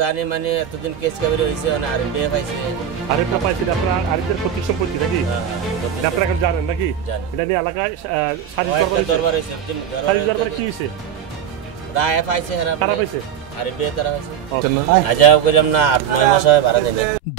জানি মানে এতদিন কেস কাবির হয়েছে মানে আরিফে পাইছে আরিফটা পাইছে আপনারা আরিফের প্রতীক সম্পত্তি নাকি আপনারা এখন জানেন নাকি এটা নিয়ে এলাকায় সারিস দরবার হয়েছে সারিস দরবারে কি হয়েছে রায় পাইছে কারা পাইছে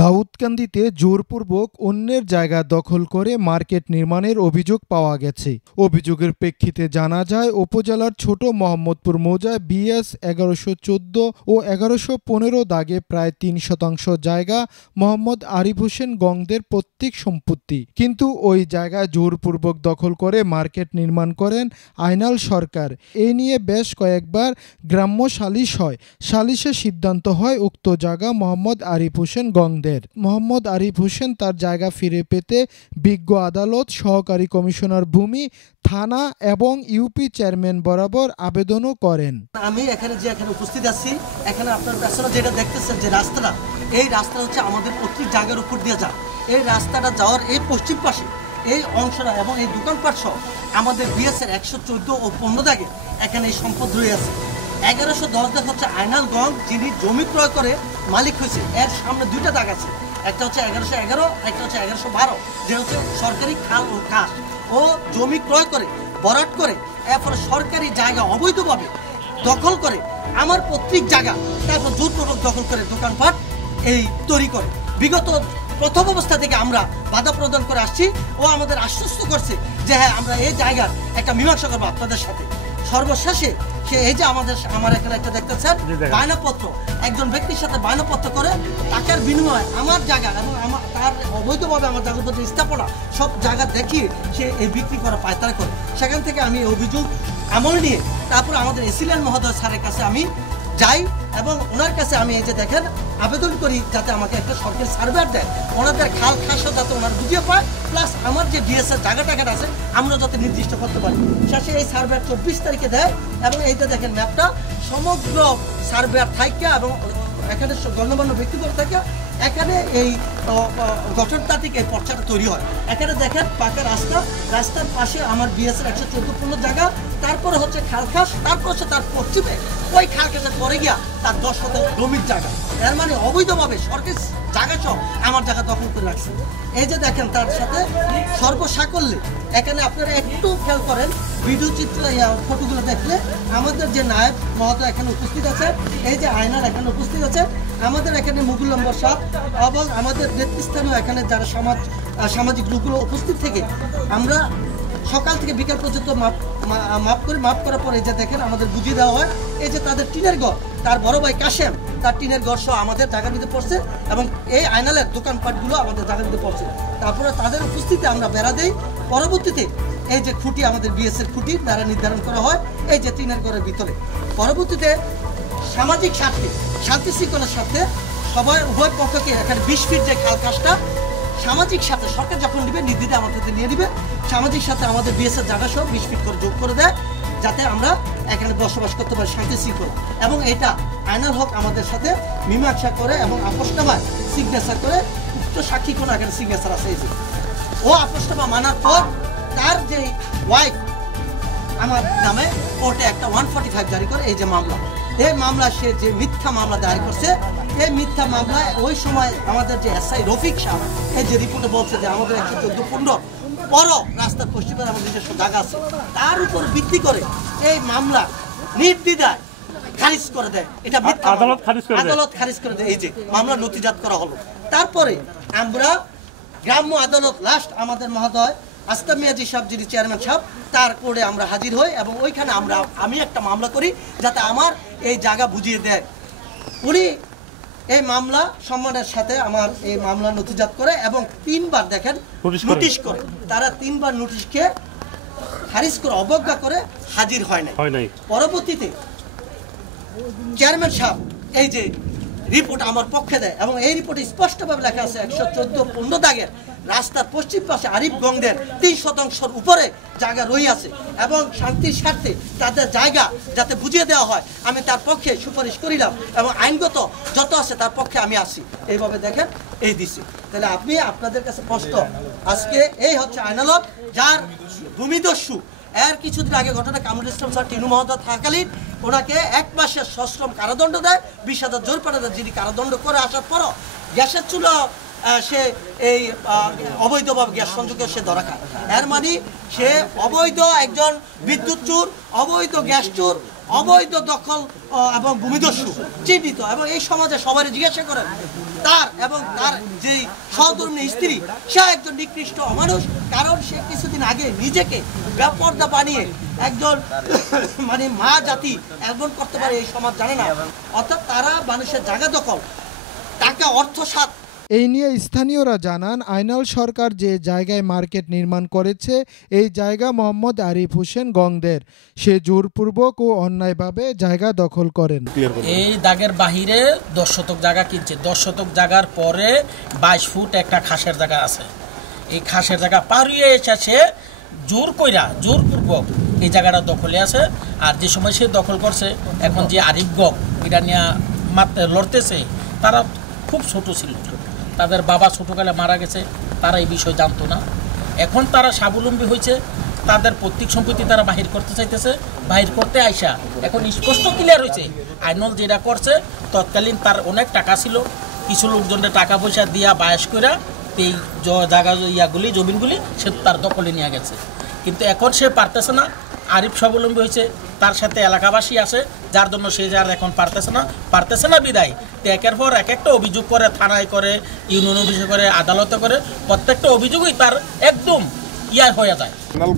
দাউদকান্দিতে জোরপূর্বক অন্যের জায়গা দখল করে মার্কেট নির্মাণের অভিযোগ পাওয়া গেছে। অভিযোগের প্রেক্ষিতে জানা যায় উপজেলার ছোট মোহাম্মদপুর মৌজায় BS 1114 ও 1115 দাগে প্রায় 3% জায়গা মোহাম্মদ আরিফ হোসেন গংদের পৈতৃক সম্পত্তি, কিন্তু ওই জায়গা জোরপূর্বক দখল করে মার্কেট নির্মাণ করেন আইনাল সরকার। এ নিয়ে বেশ কয়েকবার গ্রাম্য সালিশ হয়। সালিশে সিদ্ধান্ত হয় উক্ত জায়গা মোহাম্মদ আরিফ হোসেন গংদের। মোহাম্মদ আরিফ হোসেন তার জায়গা ফিরে পেতে বিজ্ঞ আদালত, সহকারী কমিশনার ভূমি, থানা এবং ইউপি চেয়ারম্যান বরাবর আবেদনও করেন। আমি এখানে উপস্থিত আছি, এখানে আপনার পেছনে যেটা দেখতেছেন যে রাস্তাটা, এই রাস্তা হচ্ছে আমাদের প্রত্যেক জায়গার উপর দিয়ে যায়। এই রাস্তাটা যাওয়ার এই পশ্চিম পাশে এই অংশটা এবং এই দোকানপাট সহ আমাদের BS 114 ও 15 দাগে এখানে এই সম্পদ রয়ে আছে। 1110 দাগ হচ্ছে আইনাল গং, যিনি জমি ক্রয় করে মালিক হয়েছে। এর সামনে দুইটা দাগ আছে, একটা হচ্ছে 1111, একটা হচ্ছে 1112, যে হচ্ছে সরকারি খাল ও কাজ ও জমি ক্রয় করে বরাট করে এরপরে সরকারি জায়গা অবৈধভাবে দখল করে আমার পৈতৃক জায়গা তারপর জোরপূর্বক দখল করে দোকানপাট এই তৈরি করে। বিগত প্রথম অবস্থা থেকে আমরা বাধা প্রদান করে আসছি ও আমাদের আশ্বস্ত করছে যে হ্যাঁ আমরা এই জায়গার একটা মীমাংসা করবো আপনাদের সাথে। সর্বশেষে সে এই যে আমার এখানে একটা দেখতেছেন বায়নাপত্র, একজন ব্যক্তির সাথে বায়নাপত্র করে টাকার বিনিময়ে আমার জায়গা এবং তার অবৈধভাবে আমার জায়গার প্রতি স্থাপনা সব জায়গা দেখিয়ে সে এই বিক্রি করা পায়তারা করে। সেখান থেকে আমি অভিযোগ আমল নিয়ে তারপর আমাদের এসিলিয়ান মহোদয় স্যারের কাছে আমি যাই এবং ওনার কাছে আমি এই যে দেখেন আবেদন করি যাতে আমাকে একটা সরকারি সার্ভেয়ার দেয়, ওনাদের খাল খাসা যাতে ওনার বুঝিয়ে পায়, প্লাস আমার যে BS এর জায়গাটা আছে আমরা যাতে নির্দিষ্ট করতে পারি। শেষে এই সার্ভেয়ার 24 তারিখে দেয় এবং এইটা দেখেন ম্যাপটা সমগ্র সার্ভেয়ার থাকে এবং এখানে গণ্যমান্য ব্যক্তিগত থাকে। এখানে এই গঠনতাত্ত্বিক এই পর্চাটা তৈরি হয়। এখানে দেখেন পাকা রাস্তার পাশে আমার BS 114 জায়গা, তারপরে হচ্ছে খালখাস, তারপর হচ্ছে তার পশ্চিমে ওই খালখাসের পরে গিয়া তার 10 শতাংশ জমির জায়গা। এর মানে অবৈধভাবে সরকারি জায়গা সব আমার জায়গা দখল করে রাখছে। এই যে দেখেন তার সাথে সর্বসাকল্যে এখানে আপনারা একটু খেয়াল করেন, ভিডিও চিত্র ফটোগুলো দেখলে আমাদের যে নায়েব মহোদয় এখানে উপস্থিত আছে, এই যে আয়নার এখানে উপস্থিত আছে, আমাদের এখানে মুগুল নম্বর 7 এবং আমাদের নেতৃস্থানীয় এখানে যারা সামাজিক লোকগুলো উপস্থিত থেকে আমরা সকাল থেকে বিকাল পর্যন্ত মাপ করার পরে যে দেখেন আমাদের বুঝিয়ে দেওয়া হয় এই যে তাদের টিনের ঘর, তার বড় ভাই কাশেম তার টিনের ঘর সহ আমাদের জায়গার মধ্যে পড়ছে এবং এই আইনালের দোকানপাটগুলো আমাদের জায়গার মধ্যে পড়ছে। তারপরে তাদের উপস্থিতিতে আমরা বেড়া দেই। পরবর্তীতে এই যে খুঁটি আমাদের BS এর খুঁটি দ্বারা নির্ধারণ করা হয় এই যে টিনের ঘরের ভিতরে। পরবর্তীতে সামাজিক স্বার্থে শান্তি শৃঙ্খলার স্বার্থে সবাই উভয় পক্ষকে এখানে 20 ফিট যে খাল কাজটা সামাজিক সাথে সরকার যখন নিবে নির্দিতে আমাদের নিয়ে নিবে, সামাজিক সাথে আমাদের BS এর জায়গা সহ 20 ফিট করে যোগ করে দেয় যাতে আমরা এখানে বসবাস করতে পারি শান্তি শৃঙ্খলা। এবং এটা আইনাল হক আমাদের সাথে মীমাংসা করে এবং আপোষনামায় সিগনেচার করে, উক্ত সাক্ষী কোনো এখানে সিগনেচার আছে। ও আপোষনামা মানার পর তার যে ওয়াইফ আমার নামে কোর্টে একটা 145 জারি করে এই যে মামলা, এই মামলা সে যে মিথ্যা মামলা দায়ের করছে, এই মিথ্যা মামলায় ওই সময় আমাদের যে SI রফিক সাহেব এই যে রিপোর্টে বলছে যে আমাদের 114-15 বড় রাস্তার পশ্চিমে আমাদের নিজস্ব জায়গা আছে, তার উপর ভিত্তি করে এই মামলা নির্দ্বিধায় খারিজ করে দেয়। এটা আদালত খারিজ করে দেয়। এই যে মামলা নথিজাত করা হলো, তারপরে আমরা গ্রাম্য আদালত লাস্ট আমাদের মহোদয় আস্তা মিয়াজি সাহেব যিনি চেয়ারম্যান সাহেব তার কোর্টে আমরা হাজির হই এবং ওইখানে আমি একটা মামলা করি যাতে আমার এই জায়গা বুঝিয়ে দেয়। উনি এই মামলা সম্মানের সাথে আমার এই মামলা নথিজাত করে এবং 3বার দেখেন নোটিশ করে, তারা 3বার নোটিশকে খারিজ করে অবজ্ঞা করে হাজির হয় নাই। পরবর্তীতে চেয়ারম্যান সাহেব এই যে রিপোর্ট আমার পক্ষে দেয় এবং এই রিপোর্টে স্পষ্টভাবে লেখা আছে 114-15 দাগের রাস্তার পশ্চিম পাশে আরিফ গংদের 3% উপরে জায়গা রই আছে এবং শান্তির স্বার্থে তাদের জায়গা যাতে বুঝিয়ে দেওয়া হয় আমি তার পক্ষে সুপারিশ করিলাম এবং আইনগত যত আছে তার পক্ষে আমি আসি। এইভাবে দেখেন এই দিছি। তাহলে আপনি আপনাদের কাছে স্পষ্ট আজকে এই হচ্ছে আইনালক যার ভূমিদস্যু এর কিছুদিন আগে ঘটনা কামরুল ইসলাম স্যার টিনু মহোদয় থাকালীন ওনাকে 1 মাসের সশ্রম কারাদণ্ড দেয়, 20,000 জরিমানা দেয়। যিনি কারাদণ্ড করে আসার পরও গ্যাসের চুলা সে এই অবৈধভাবে গ্যাস সংযোগে সে ধরা খায়। এর মানে সে অবৈধ একজন বিদ্যুৎ চোর, অবৈধ গ্যাস চোর, অবৈধ দখল এবং ভূমিদস্যু চিহ্নিত। এবং এই সমাজে সবাই জিজ্ঞাসা করেন তার এবং তার যে সহধর্মী স্ত্রী, সে একজন নিকৃষ্ট অমানুষ। কারণ সে কিছুদিন আগে নিজেকে বেপর্দা বানিয়ে একজন মানে মা জাতি এমন করতে পারে এই সমাজ জানে না। অর্থাৎ তারা মানুষের জায়গা দখল, টাকা অর্থ সাত। এই নিয়ে স্থানীয়রা জানান, আইনাল সরকার যে জায়গায় মার্কেট নির্মাণ করেছে এই জায়গা মোহাম্মদ আরিফ হোসেন গংদের। সে জোরপূর্বক ও অন্যায়ভাবে জায়গা দখল করেন। এই দাগের বাহিরে 10 শতক জায়গা কিনছে। 10 শতক জায়গার পরে 22 ফুট একটা খাসের জায়গা আছে। এই খাসের জায়গা পারিয়ে এসে সে জোরপূর্বক এই জায়গাটা দখলে আছে। আর যে সময় সে দখল করছে, এখন যে আরিফ গক এটা নিয়ে লড়তেছে, তারা খুব ছোট ছিল, তাদের বাবা ছোটকালে মারা গেছে, তারা এই বিষয় জানতো না। এখন তারা স্বাবলম্বী হয়েছে, তাদের পৈতৃক সম্পত্তি তারা বাহির করতে চাইতেছে। বাহির করতে আইসা এখন স্পষ্ট ক্লিয়ার হয়েছে, আইনল যেটা করছে তৎকালীন তার অনেক টাকা ছিল, কিছু লোকজনের টাকা পয়সা দিয়া বায়াস করে এই জায়গা ইয়াগুলি জমিনগুলি সে তার দখলে নিয়ে গেছে। কিন্তু এখন সে পারতেছে না, আরিফ স্বাবলম্বী হয়েছে, তার সাথে এলাকাবাসী আছে, যার জন্য সে যার এখন পারতেছে না বিদায় একের পর একটা অভিযোগ করে, থানায় করে, ইউনিয়ন অফিসে করে, আদালতে করে, প্রত্যেকটা অভিযোগই তার একদম হয়ে যায়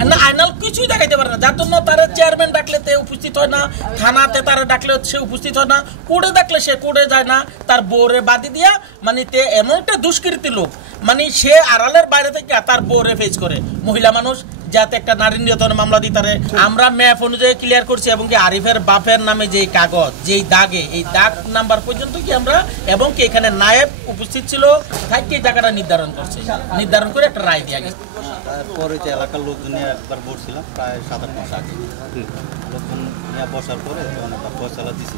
না, আইনাল কিছুই দেখাইতে পারে না। যার জন্য তার চেয়ারম্যান ডাকলে তে উপস্থিত হয় না, থানাতে তারা ডাকলে সে উপস্থিত হয় না, কোর্টে ডাকলে সে কোর্টে যায় না, তার বউরে বাদি দিয়া মানে তে এমন একটা দুষ্কৃতী লোক, মানে সে আড়ালের বাইরে থেকে তার বউরে ফেস করে। মহিলা মানুষ যাতে একটা নারী নির্যাতনের মামলা দিতে পারে, আমরা ম্যাপ অনুযায়ী ক্লিয়ার করছি। এবং কি আরিফের বাপের নামে যে কাগজ, যেই দাগে, এই দাগ নাম্বার পর্যন্ত কি আমরা, এবং কি এখানে নায়েব উপস্থিত ছিল, থাকি জায়গাটা নির্ধারণ করে একটা রায় দেওয়া গেছে। তারপরে যে এলাকার লোকজন নিয়ে একবার বসছিলাম, প্রায় 7-8 মাস আগে। লোকজন নিয়ে বসার পরে ফয়সালা দিছি।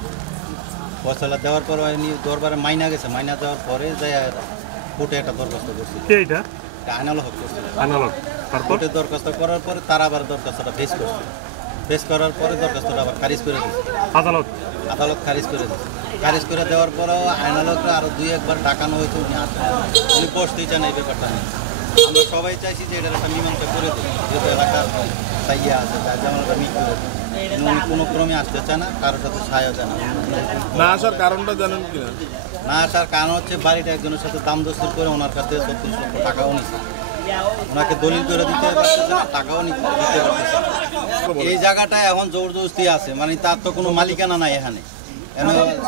ফয়সালা দেওয়ার পর দরবারে মাইনা গেছে, মাইনা দেওয়ার পরে যাই কোর্টে একটা দরখাস্ত করছিল, আইনাল হক করছিল। কোর্টে দরখাস্ত করার পরে তারা আবার দরখাস্তটা ফেস করছে। ফেস করার পরে দরখাস্তটা আবার খারিজ করে দিচ্ছে, আদালত খারিজ করে দিচ্ছে। খারিজ করে দেওয়ার পরেও আইনালকরা আরও 2-1 ডাকানো হয়েছে, উনি বসতেই চান এই ব্যাপারটা নিয়ে। আমরা সবাই চাইছি যে এটার একটা মীমাংসা করে দেবো, যেহেতু এলাকার সাইয়া আছে, তাই যেমন একটা মিট করে দেবো। উনি কোনো ক্রমে আসতে চায় না, কারোর সাথে সাহায্য চায় না। আসার কারণটা জানেন কিনা? না আসার কারণ হচ্ছে বাড়িটা একজনের সাথে দাম দস্তুর করে ওনার কাছে 36 লক্ষ টাকাও নিচ্ছে, ওনাকে দলিল করে দিতে পারতেছে না, টাকাও দিতে পারতেছে। এই জায়গাটায় এখন জোরজবস্তি আছে, মানে তার তো কোনো মালিকানা নাই। এখানে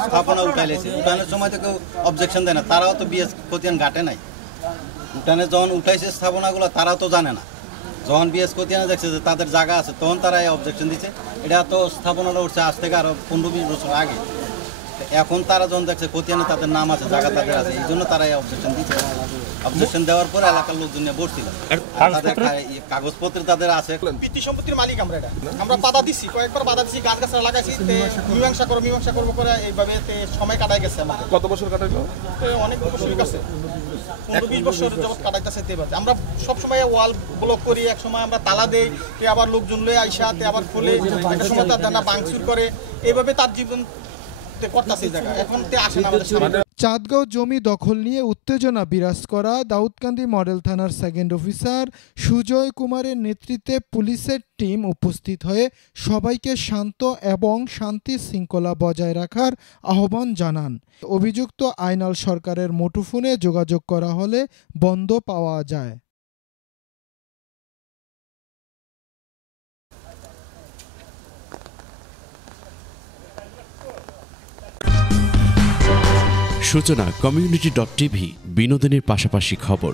স্থাপনা উঠাইলেছে, উঠানোর সময় তো কেউ অবজেকশন দেয় না, তারাও তো বিএস খতিয়ান ঘাটে নাই। উঠানে যখন উঠাইছে স্থাপনাগুলো তারাও তো জানে না, যখন বিএস খতিয়ানে দেখছে যে তাদের জায়গা আছে, তখন তারা এই অবজেকশন দিচ্ছে। এটা তো স্থাপনাটা উঠছে আজ থেকে আরও 15-20 বছর আগে। এখন তারা যখন দেখছে খতিয়ানে তাদের নাম আছে, জায়গা তাদের আছে, এই জন্য তারা এই অবজেকশন দিচ্ছে। অবজেকশন দেওয়ার পরে এলাকার লোকজন নিয়ে বসছিল, তাদের কাগজপত্র তাদের আছে। পিতৃ সম্পত্তির মালিক আমরা, এটা আমরা বাধা দিচ্ছি, কয়েকবার বাধা দিচ্ছি, গাছ গাছরা লাগাইছি, মীমাংসা করবো করে এইভাবে সময় কাটাই গেছে আমাদের। কত বছর কাটাইলো? অনেক বছরই কাছে, 15-20 বছর যাবত কাটাইতেছে। আমরা সবসময় ওয়াল ব্লক করি, এক সময় আমরা তালা দেই, আবার লোকজন লয়ে আইসা আবার খুলে, একটা সময় তার দানা ভাঙচুর করে, এইভাবে তার জীবন চাঁদগাঁও জমি দখল নিয়ে উত্তেজনা বিরাজ করা দাউদকান্দি মডেল থানার সেকেন্ড অফিসার সুজয় কুমারের নেতৃত্বে পুলিশের টিম উপস্থিত হয়ে সবাইকে শান্ত এবং শান্তি শৃঙ্খলা বজায় রাখার আহ্বান জানান। অভিযুক্ত আইনাল সরকারের মুঠোফোনে যোগাযোগ করা হলে বন্ধ পাওয়া যায়। সূচনা community.tv বিনোদনের পাশাপাশি খবর।